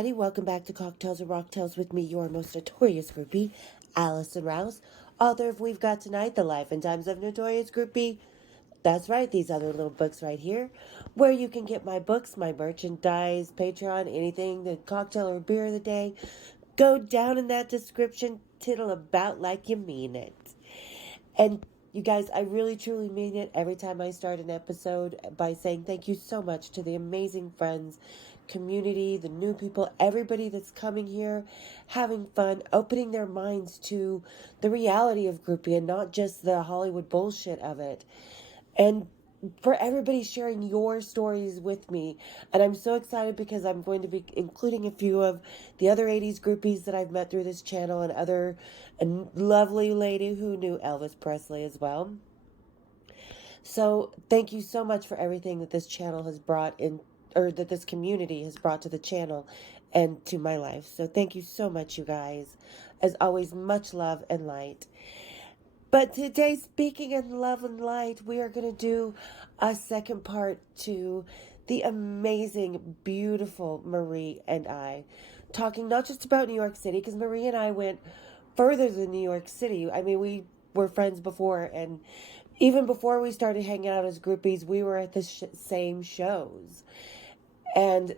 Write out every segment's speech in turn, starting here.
everybody. Welcome back to Cocktails and Rocktails with me, your most notorious groupie, Allison Rouse, author of We've Got Tonight, The Life and Times of Notorious Groupie. That's right, these other little books right here, where you can get my books, my merchandise, Patreon, anything, the cocktail or beer of the day. Go down in that description, tittle about like you mean it. And you guys, I really truly mean it every time I start an episode by saying thank you so much to the amazing friends, community, the new people, everybody that's coming here, having fun, opening their minds to the reality of groupie and not just the Hollywood bullshit of it. And for everybody sharing your stories with me. And I'm so excited because I'm going to be including a few of the other 80s groupies that I've met through this channel and a lovely lady who knew Elvis Presley as well. So thank you so much for everything that this channel has brought in, or that this community has brought to the channel and to my life. So thank you so much, you guys. As always, much love and light. But today, speaking in love and light, we are going to do a second part to the amazing, beautiful Maree and I. Talking not just about New York City, because Maree and I went further than New York City. I mean, we were friends before, and even before we started hanging out as groupies, we were at the same shows. And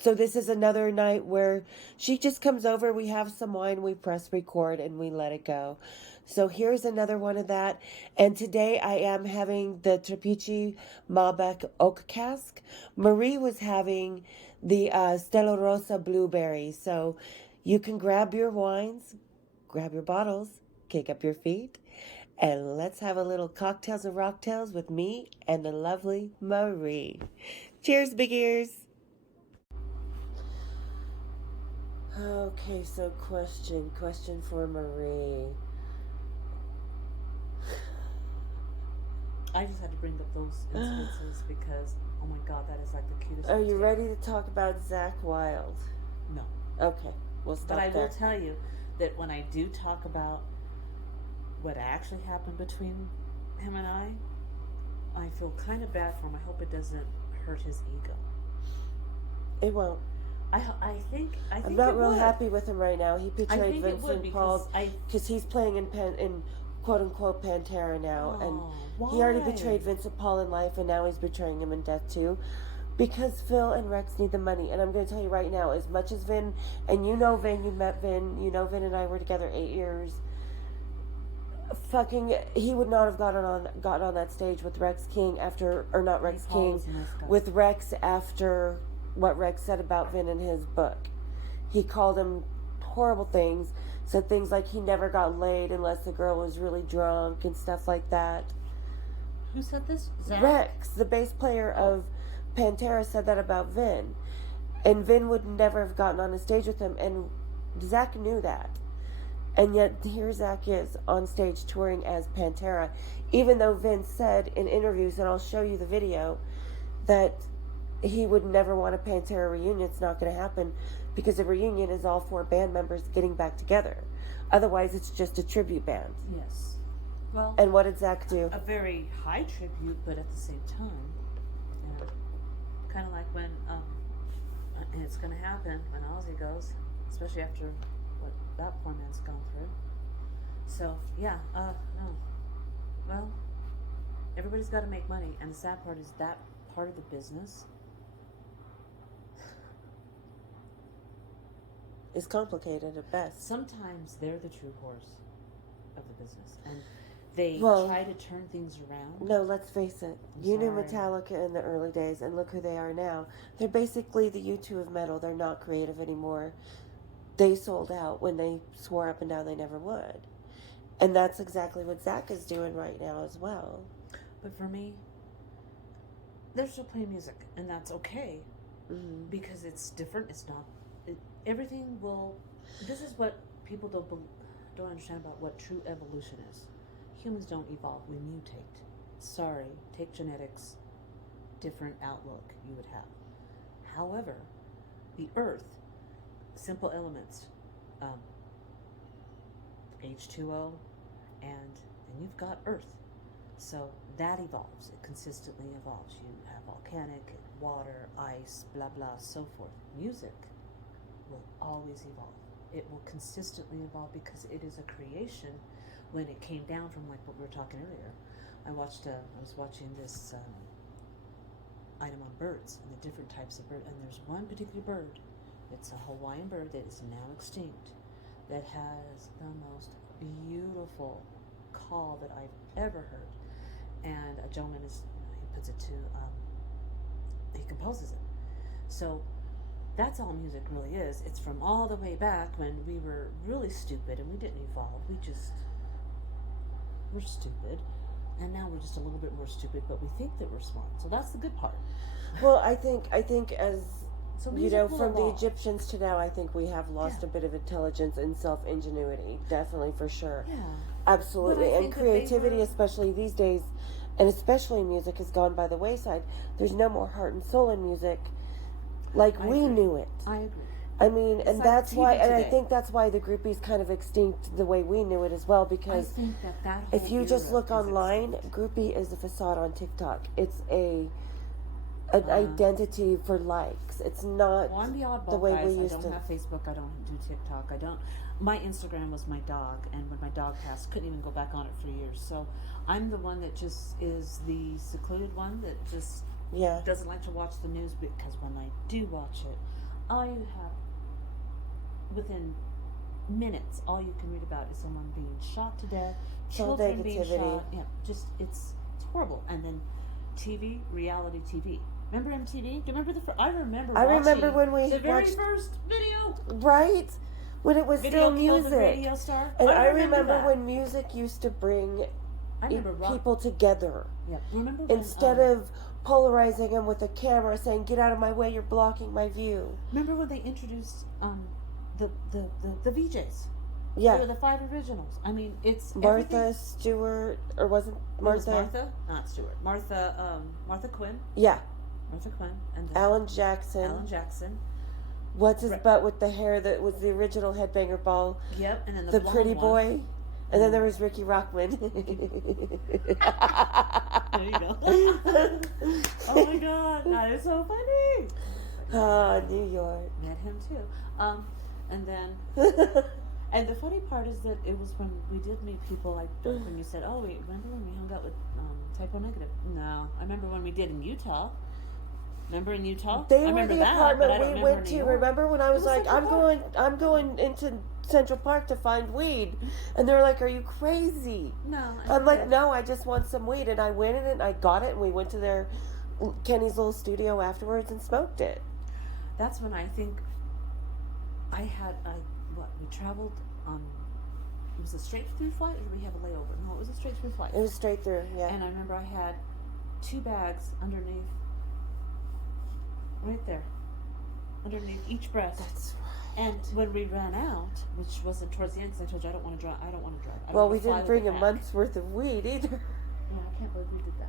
so this is another night where she just comes over, we have some wine, we press record, and we let it go. So here's another one of that. And today I am having the Trapiche Malbec Oak Cask. Maree was having the Stella Rosa Blueberry. So you can grab your wines, grab your bottles, kick up your feet, and let's have a little cocktails and rocktails with me and the lovely Maree. Cheers, big ears. Okay, so question for Maree. I just had to bring up those incidences because, oh my God, that is like the cutest. Are you ready to talk about Zach Wilde? No. Okay, we'll stop there. But I will tell you that when I do talk about what actually happened between him and I feel kind of bad for him. I hope it doesn't hurt his ego. It won't. I think I'm not real happy with him right now. He betrayed Vincent Paul because he's playing in quote unquote Pantera now, and he already betrayed Vincent Paul in life, and now he's betraying him in death too. Because Phil and Rex need the money, and I'm going to tell you right now, as much as Vin, and you know Vin, you met Vin, you know Vin and I were together 8 years. Fucking, he would not have gotten on that stage with Rex King after, or not Rex King, with Rex after what Rex said about Vin in his book. He called him horrible things, said things like he never got laid unless the girl was really drunk and stuff like that. Who said this? Zach? Rex, the bass player of Pantera, said that about Vin. And Vin would never have gotten on a stage with him, and Zach knew that. And yet here Zach is on stage touring as Pantera, even though Vin said in interviews, and I'll show you the video, that he would never want a Pantera reunion. It's not going to happen because a reunion is all 4 band members getting back together. Otherwise, it's just a tribute band. Yes. Well. And what did Zach do? A very high tribute, but at the same time, kind of like when it's going to happen when Ozzy goes, especially after what that poor man's gone through. So yeah, no. Well, everybody's got to make money, and the sad part is that part of the business is complicated at best. Sometimes they're the true horse of the business, and they try to turn things around. No, let's face it. You knew Metallica in the early days, and look who they are now. They're basically the U2 of metal. They're not creative anymore. They sold out when they swore up and down they never would. And that's exactly what Zach is doing right now as well. But for me, they're still playing music, and that's okay. Mm-hmm. Because it's different. It's not... everything will... This is what people don't understand about what true evolution is. Humans don't evolve. We mutate. Sorry, take genetics. Different outlook you would have. However, the Earth, simple elements, H2O, and you've got Earth. So that evolves. It consistently evolves. You have volcanic, water, ice, blah, blah, so forth. Music will always evolve. It will consistently evolve because it is a creation. When it came down from like what we were talking earlier, I was watching this item on birds and the different types of bird, and there's one particular bird. It's a Hawaiian bird that is now extinct that has the most beautiful call that I've ever heard. And a gentleman he puts it to, he composes it. So that's all music really is. It's from all the way back when we were really stupid and we didn't evolve. We're stupid. And now we're just a little bit more stupid, but we think that we're smart. So that's the good part. Well, I think as So you music know, will from the evolve. Egyptians to now, I think we have lost Yeah. a bit of intelligence and self-ingenuity. Definitely, for sure. Yeah. Absolutely. But I And think that they creativity, were- especially these days, and especially music, has gone by the wayside. There's no more heart and soul in music like I we agree. knew it. I agree. I mean, It's and like that's TV why, and I today. think that's why the groupies kind of extinct the way we knew it as well, I because think that whole if you just era look is online, extinct. groupie is a facade on TikTok. It's an identity for likes. It's not Well, I'm the oddball, the way guys. we I used don't to. have Facebook. I don't do TikTok. I don't. My Instagram was my dog, and when my dog passed, couldn't even go back on it for years. So I'm the one that just is the secluded one that just Yeah. doesn't like to watch the news, because when I do watch it, all you have within minutes, all you can read about is someone being shot to death, It's all children being negativity. shot. Yeah, just it's horrible. And then TV, reality TV. Remember MTV? Do you remember I remember. I remember watching when we the very watched- first video. Right? When it was Video still killed the music. radio star. And I remember remember that. when music used to bring I remember people together. Yeah, remember when, Instead of polarizing them with a camera saying, "Get out of my way, you're blocking my view." remember when they introduced the VJs. They were Yeah. the 5 originals. I mean, it's Martha everything. Stewart, or wasn't It was Martha? Martha, not Stewart. Martha Quinn. Yeah. Martha Quinn and then Alan Jackson. Alan Jackson. What's his Right. butt with the hair that was the original Headbanger Ball? Yep, and then The blonde pretty one. boy. And then there was Ricky Rockman. There you go. Oh my God, that is so funny. Ah, New York. Met him too. And then, and the funny part is that it was when we did meet people, like when you said, "Oh, wait, remember when we hung out with Typo Negative?" No, I remember when we did in Utah. Remember in Utah? They I were remember the that, apartment but I don't we remember went New to. York. Remember when I was was like, Central I'm going into Central Park to find weed, and they're like, "Are you crazy?" No, I'm like, "No, I just want some weed," and I went in and I got it, and we went to their Kenny's little studio afterwards and smoked it. That's when I think we traveled on. It was a straight through flight, or did we have a layover? No, it was a straight through flight. It was straight through, yeah. And I remember I had 2 bags underneath, right there, underneath each breast. That's right. And when we ran out, which wasn't towards the end, because I told you I don't want to drive. I don't want to drive. I don't Well, wanna we fly didn't with bring a bag. month's worth of weed either. Yeah, I can't believe we did that.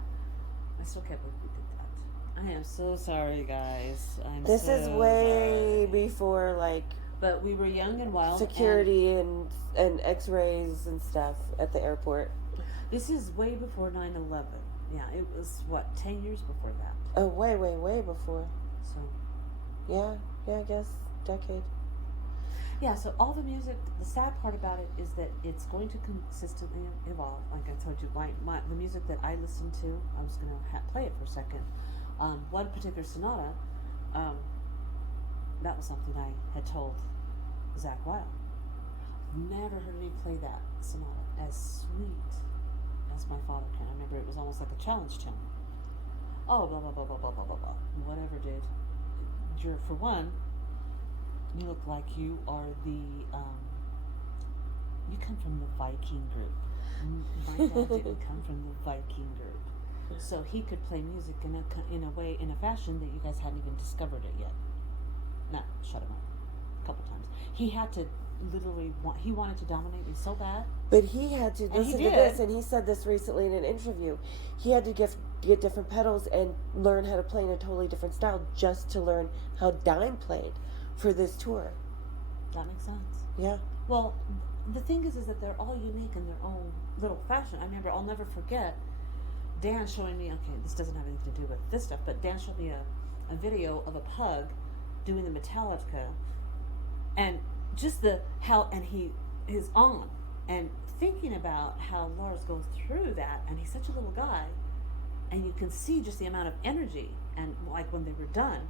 I still can't believe we did that. I am so sorry, guys. This is way before like But we were young and wild. security and X-rays and stuff at the airport. And this is way before 9/11. Yeah, it was what 10 years before that. Oh, way, way, way before. So Yeah, I guess decade. yeah, so all the music. The sad part about it is that it's going to consistently evolve. Like I told you, the music that I listen to. I was going to play it for a second. One particular sonata. That was something I had told Zach Wilde. Never heard me play that sonata as sweet as my father can. I remember it was almost like a challenge to him. Oh, blah blah blah blah blah blah blah blah. Whatever, dude. You're, for one, you look like you are the. You come from the Viking group. My dad didn't come from the Viking group, so he could play music in a fashion that you guys hadn't even discovered it yet. Not shut him up. A couple times. He had to literally he wanted to dominate me so bad. But he had to And he listen to did. this, and he said this recently in an interview. He had to get different pedals and learn how to play in a totally different style just to learn how Dime played for this tour. That makes sense. Yeah. Well, the thing is that they're all unique in their own little fashion. I remember, I'll never forget Dan showing me, okay, this doesn't have anything to do with this stuff, but Dan showed me a video of a pug doing the Metallica and just the how, and he is on, and thinking about how Lars goes through that, and he's such a little guy, and you can see just the amount of energy, and like when they were done.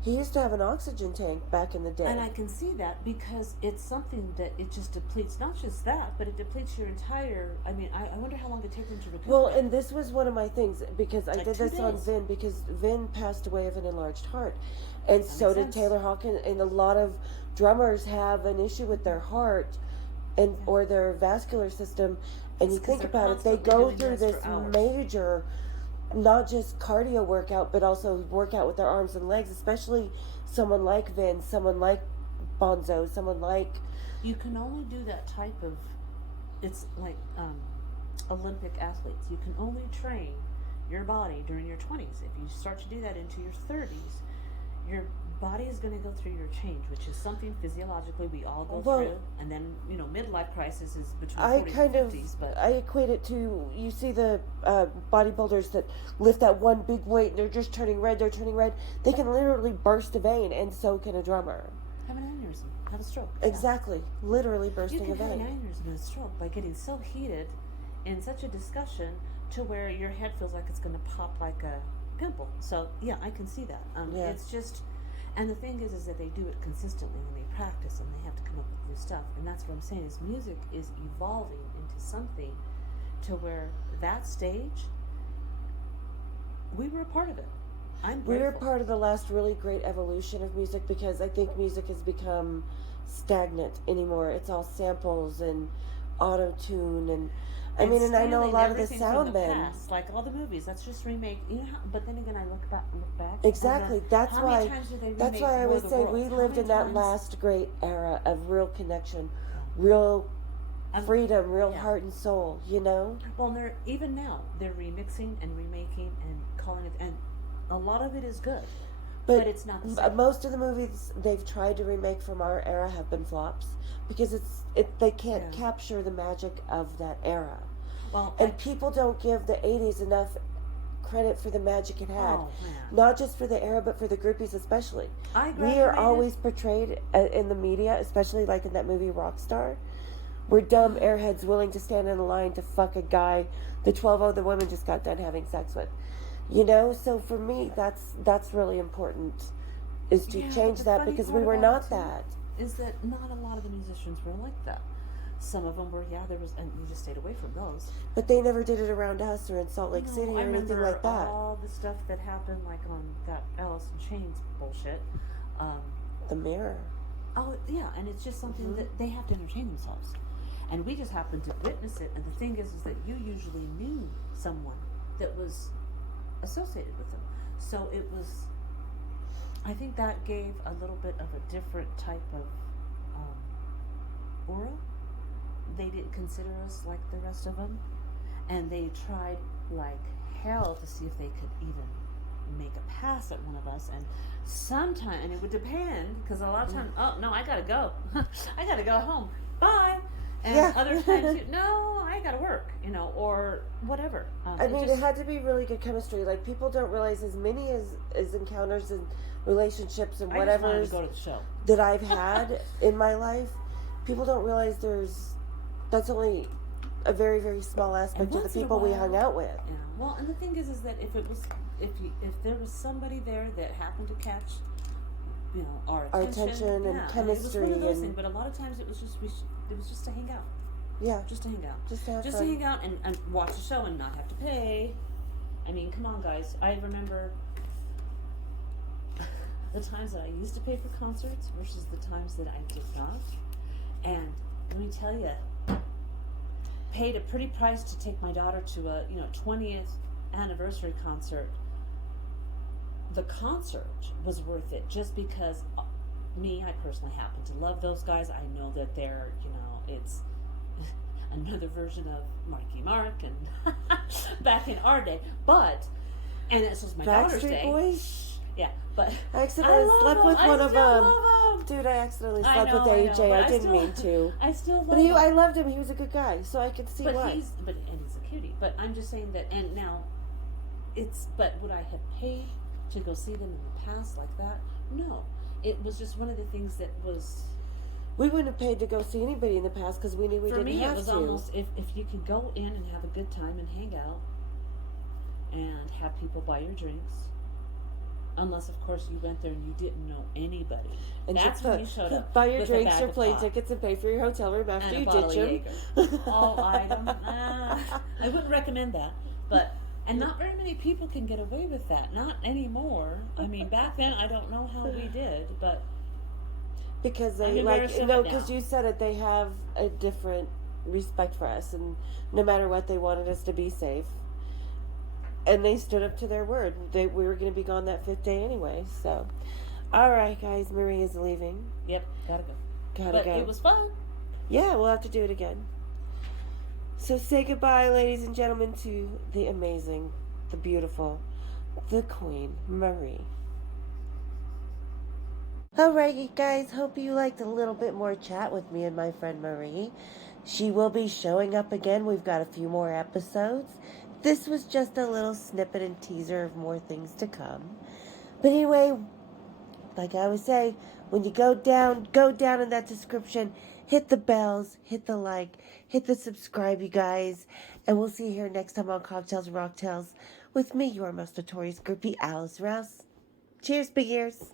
He used to have an oxygen tank back in the day. And I can see that because it's something that it just depletes, not just that, but it depletes your entire. I mean, I wonder how long it takes them to recuperate. Well, and this was one of my things, because I Like did 2 this on days. Vin, because Vin passed away of an enlarged heart. And That so makes did sense. Taylor Hawkins, and a lot of drummers have an issue with their heart and Yeah. or their vascular system. And It's you 'cause think they're about it, they constantly go doing through this this for hours. major, not just cardio workout, but also workout with their arms and legs, especially someone like Vin, someone like Bonzo, someone like... You can only do that type of. It's like Olympic athletes. You can only train your body during your 20s. If you start to do that into your 30s, your body is going to go through your change, which is something physiologically we all go through. And then, midlife crisis is between 40s and 50s. But I equate it to, you see the bodybuilders that lift that one big weight and they're just turning red, they can literally burst a vein, and so can a drummer. have an aneurysm, have a stroke. Exactly, literally You bursting can a have an vein. aneurysm and a stroke by getting so heated in such a discussion to where your head feels like it's going to pop like a pimple. So yeah, I can see that. Yeah. It's just, and the thing is that they do it consistently and they practice and they have to come up with new stuff. And that's what I'm saying is music is evolving into something to where that stage, we were a part of it. I'm We grateful. were part of the last really great evolution of music, because I think music has become stagnant anymore. It's all samples and auto-tune, and I mean, and I know a stealing lot of the everything from sound the men. past, like all the movies. That's just remake. But then again, I look back. Exactly. And that's how why. many times did they That's remake why I War always of the say Worlds? we How lived many in that times? last great era of real connection, real freedom, real yeah. heart and soul. You know. Well, they're even now they're remixing and remaking and calling it, and a lot of it is good, but it's not the same. Most of the movies they've tried to remake from our era have been flops, because they can't capture the magic of that era. Well, And people don't give the 80s enough credit for the magic it had. Oh, man. Not just for the era, but for the groupies especially. I We are graduated- always portrayed in the media, especially like in that movie Rockstar, we're dumb airheads willing to stand in a line to fuck a guy the 12 other women just got done having sex with. You know? So for me, that's really important, is to Yeah, change but the that, funny because we part were about not it, too, that. Is that not a lot of the musicians were like that. Some of them were, there was, and you just stayed away from those. But they never did it around us or in Salt Lake City or I anything remember like that. all the stuff that happened, like on that Alice in Chains bullshit. The Mirror. Oh, yeah, and it's just something that they have to entertain themselves. And we just happened to witness it. And the thing is that you usually knew someone that was associated with them. So it was, I think that gave a little bit of a different type of aura. They didn't consider us like the rest of them. And they tried like hell to see if they could even make a pass at one of us. And sometimes, and it would depend, because a lot of times, oh no, I gotta go. I gotta go home. Bye. And other times, no, I gotta work, or whatever. I mean, it had to be really good chemistry. Like, people don't realize as many as encounters and relationships and whatever I just wanted to go to the show that I've had in my life. People don't realize that's only a very, very small aspect of the people we hung out with. Yeah. Well, and the thing is that if there was somebody there that happened to catch, our attention and chemistry, it was one of those things. But a lot of times it was just to hang out. Yeah. Just to hang out. Just to have to fun. hang out and watch the show and not have to pay. I mean, come on, guys. I remember the times that I used to pay for concerts versus the times that I did not. And let me tell you, paid a pretty price to take my daughter to a 20th anniversary concert. The concert was worth it just because I personally happen to love those guys. I know that they're, it's another version of Marky Mark and back in our day. And this was my daughter's day. Backstreet Boys? Yeah, but I accidentally slept with one of them. Love Dude, I accidentally slept know, with AJ. I didn't still, mean to. I still love But him. I loved him. He was a good guy, so I could see why. And he's a cutie. But I'm just saying that, and now, but would I have paid to go see them in the past like that? No. it was just one of the things that was. We wouldn't have paid to go see anybody in the past because we knew we For didn't me, have it was to. almost if you could go in and have a good time and hang out and have people buy your drinks. Unless, of course, you went there and you didn't know anybody. And That's when you showed up. buy your with drinks, a bag your of plane pop tickets, and pay for your hotel room after and you a bottle ditch of them. Jaeger. All item. I wouldn't recommend that. But and not very many people can get away with that. Not anymore. I mean, back then I don't know how we did, but Because I'm they embarrassed of it because now. you said it, they have a different respect for us, and no matter what, they wanted us to be safe, and they stood up to their word. We were going to be gone that 5th day anyway. So, all right, guys, Maree is leaving. Yep, gotta go. Gotta But go. it was fun. Yeah, we'll have to do it again. So say goodbye, ladies and gentlemen, to the amazing, the beautiful, the Queen Maree. Alright, you guys, hope you liked a little bit more chat with me and my friend Maree. She will be showing up again. We've got a few more episodes. This was just a little snippet and teaser of more things to come. But anyway, like I always say, when you go down in that description, hit the bells, hit the like, hit the subscribe, you guys. And we'll see you here next time on Cocktails and Rocktails with me, your most notorious groupie, Alice Rouse. Cheers, big ears.